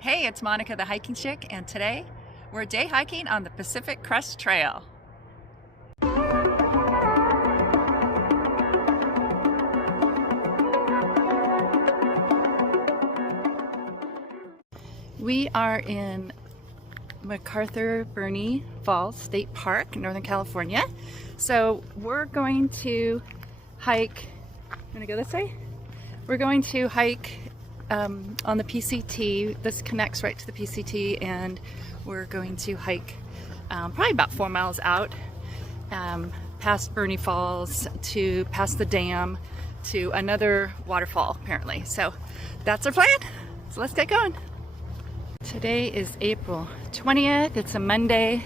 Hey, it's Monica the Hiking Chick, and today we're day hiking on the Pacific Crest Trail. We are in McArthur-Burney Falls State Park, Northern California. So we're going to hike, gonna go this way? We're going to hike on the PCT. This connects right to the PCT, and we're going to hike probably about 4 miles out, past Burney Falls, to past the dam, to another waterfall apparently. So that's our plan. So let's get going. Today is April 20th. It's a Monday,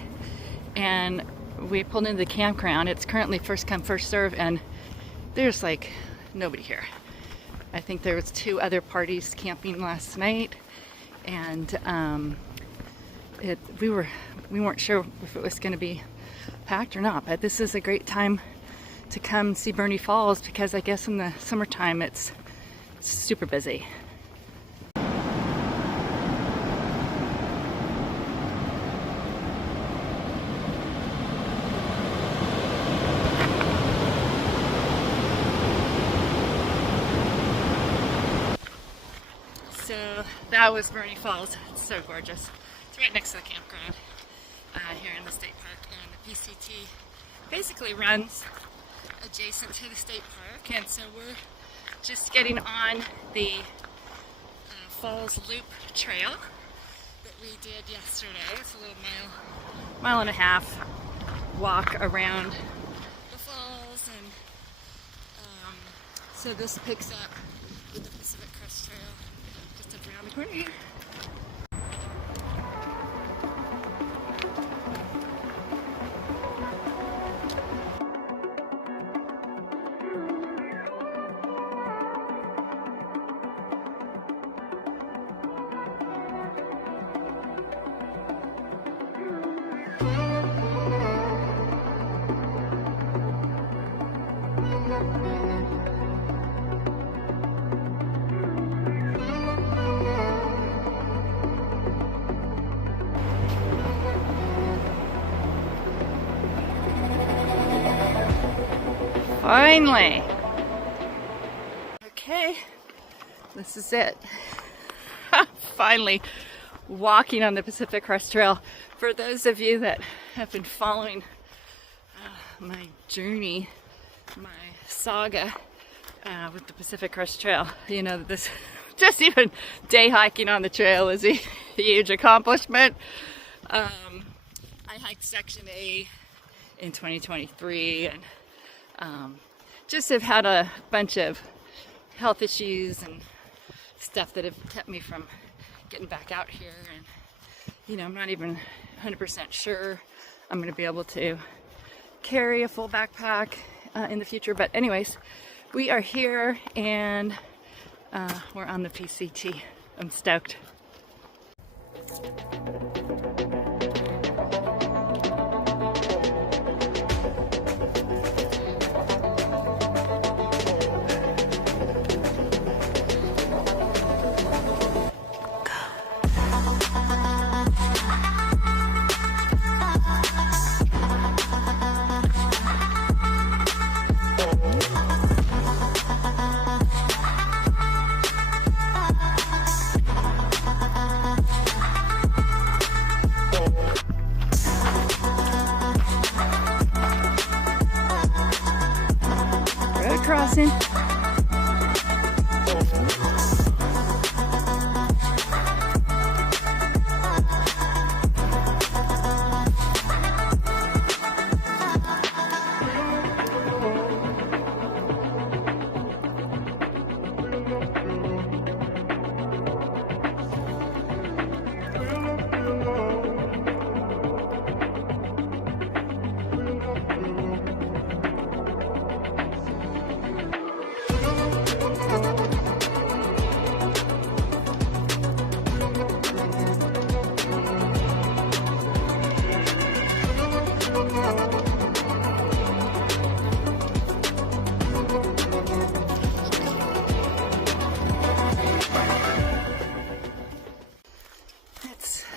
and we pulled into the campground. It's currently first come, first serve, and there's like nobody here. I think there was 2 other parties camping last night, and we weren't sure if it was going to be packed or not. But this is a great time to come see Burney Falls, because I guess in the summertime it's super busy. So that was Burney Falls. It's so gorgeous. It's right next to the campground here in the state park, and the PCT basically runs adjacent to the state park, and so we're just getting on the Falls Loop Trail that we did yesterday. It's a little mile and a half walk around the falls, and so this picks up with the Pacific Crest Trail just up around the corner here. Finally! Okay, this is it. Finally walking on the Pacific Crest Trail. For those of you that have been following my journey, my saga with the Pacific Crest Trail, you know that this, just even day hiking on the trail is a huge accomplishment. I hiked Section A in 2023, and just have had a bunch of health issues and stuff that have kept me from getting back out here, and you know, I'm not even 100% sure I'm going to be able to carry a full backpack in the future, but anyways, we are here, and we're on the PCT. I'm stoked. Crossing.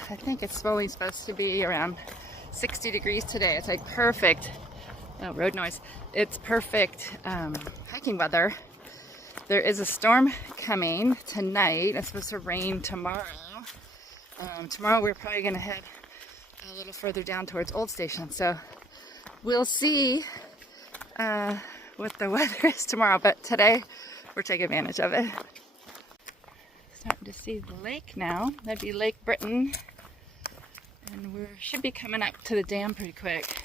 I think it's only supposed to be around 60 degrees today. It's like perfect. Oh, road noise. It's perfect hiking weather. There is a storm coming tonight. It's supposed to rain tomorrow. Tomorrow we're probably going to head a little further down towards Old Station. So we'll see what the weather is tomorrow. But today we're taking advantage of it. Starting to see the lake now. That'd be Lake Britain. And we should be coming up to the dam pretty quick.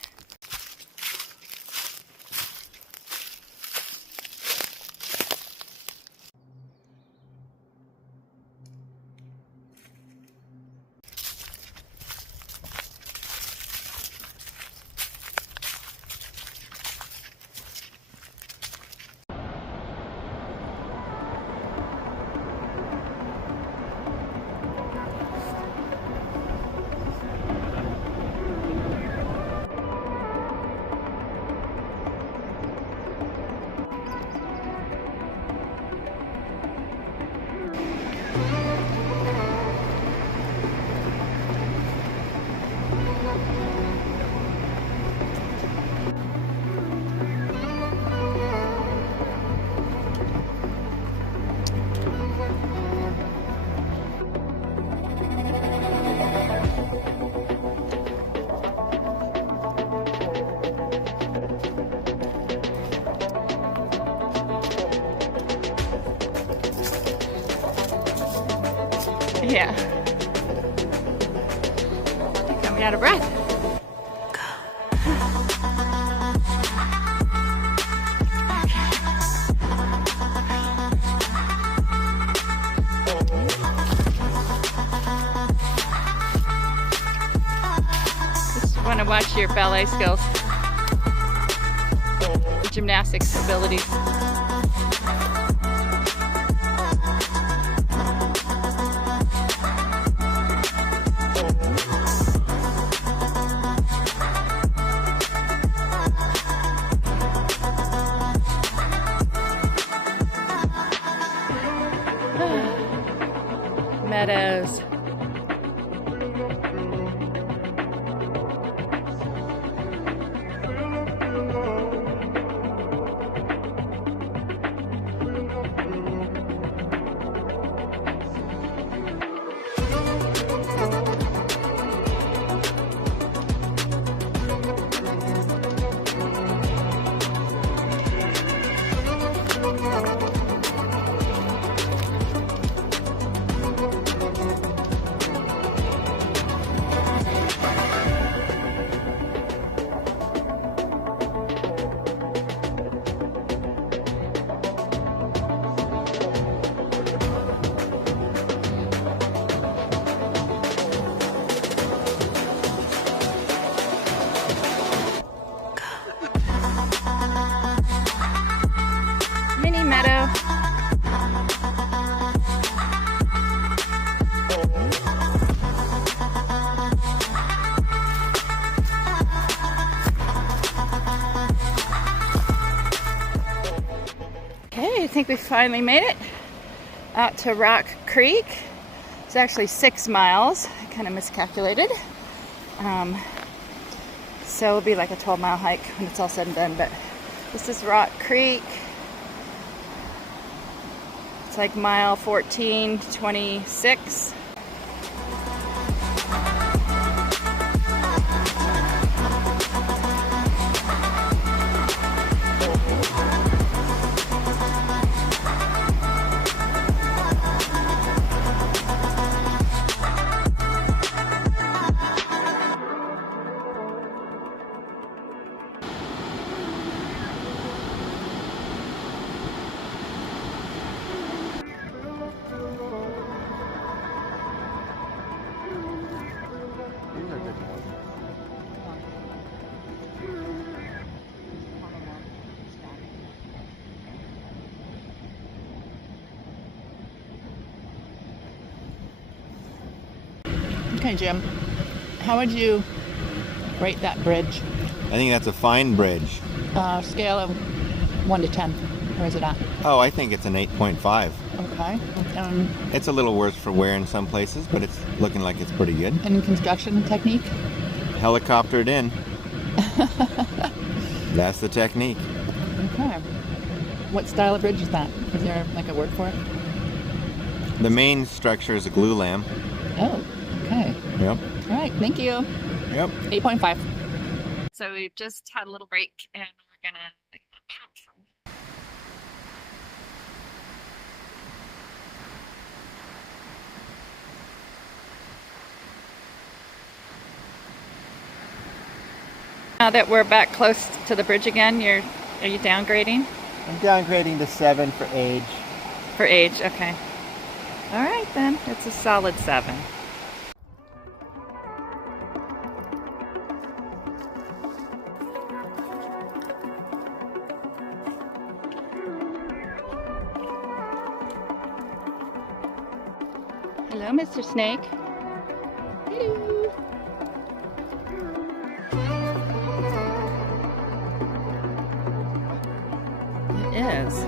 Yeah. Got me out of breath. Just want to watch your ballet skills, gymnastics abilities. Meadows. Mini meadow. Okay, I think we finally made it out to Rock Creek. It's actually 6 miles. I kind of miscalculated. So it'll be like a 12-mile hike when it's all said and done. But this is Rock Creek. It's like mile 1426. Okay, Jim, how would you rate that bridge? I think that's a fine bridge. Scale of 1 to 10, where is it at? Oh, I think it's an 8.5. Okay. Okay. It's a little worse for wear in some places, but it's looking like it's pretty good. Any construction technique? Helicoptered in. That's the technique. Okay. What style of bridge is that? Is there like a word for it? The main structure is a glue lamb. Oh, okay. Yep. All right, thank you. Yep. 8.5. So we've just had a little break and we're gonna now that we're back close to the bridge again, are you downgrading? I'm downgrading to 7 for age. For age, okay. All right then, it's a solid 7. Hello, Mr. Snake. Hello. It is.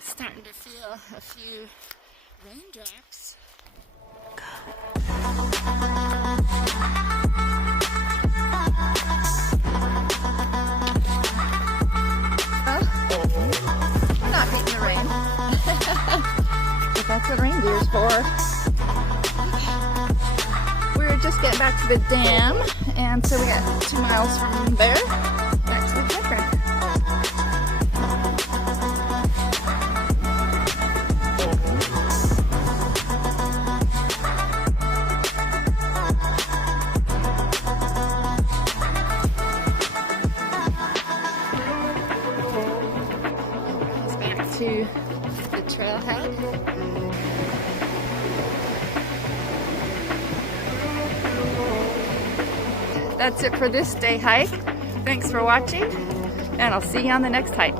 Starting to feel a few raindrops. We're not hitting the rain. But that's what reindeer's for. We're just getting back to the dam, and so we got 2 miles from there back to the campground. To the trailhead. That's it for this day hike. Thanks for watching, and I'll see you on the next hike.